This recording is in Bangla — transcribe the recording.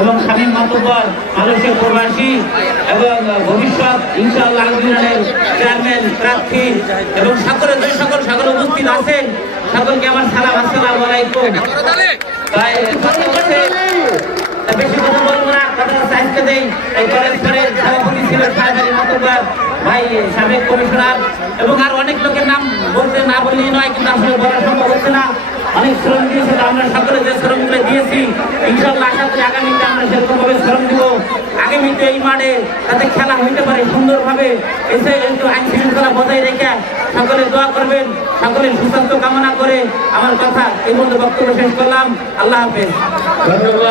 এবং শামীম মাতুব্বর মালয়েশিয়া প্রবাসী এবং ভবিষ্যৎ এবং সকলে যে সকল সকল উপস্থিত আছেন, সকলকে আমার সালাম, আসসালামু বেশি কথা বলব না, কথা আজকে দেই এই কলেজ পরের সভাপতি ছিলেন সাহেব আলী ভাই, সাবেক কমিশনার এবং আর অনেক লোকের নাম বলতে না বললেই নয়, কিন্তু আসলে বলা সম্ভব হচ্ছে না। অনেক শ্রম দিয়েছে আমরা সকলে যে শ্রমগুলো দিয়েছি ইনশাল্লাহ আশা করি আগামীতে আমরা সেরকম ভাবে শ্রম দিব আগামীতে এই মাঠে তাতে খেলা হইতে পারে সুন্দরভাবে। এসে একটু আইন শৃঙ্খলা বজায় রেখে সকলে দোয়া করবেন, সকলে সুস্বাস্থ্য কামনা করে আমার কথা এই মধ্যে বক্তব্য শেষ করলাম। আল্লাহ হাফেজ। ধন্যবাদ।